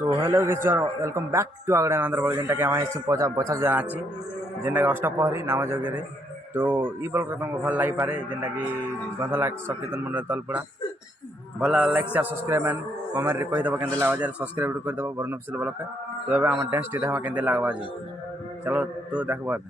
so hello guess welcome back to आगड़े Andhra बल जेनटा कि आम पचा बचा जाना जेनटा कि अष्टपहरी नाम जगह तो ये बल तुमको भल लगी पारे जेनटा कि गंधला सकीर्तन मंडल तलपड़ा भल like share subscribe and comment कहीदेव के लगा सब्सक्राइब करदेव बरन ऑफिशियल ब्लॉग के तो ये आम डांस टी देखा के लगवा जी चलो तो देखो अभी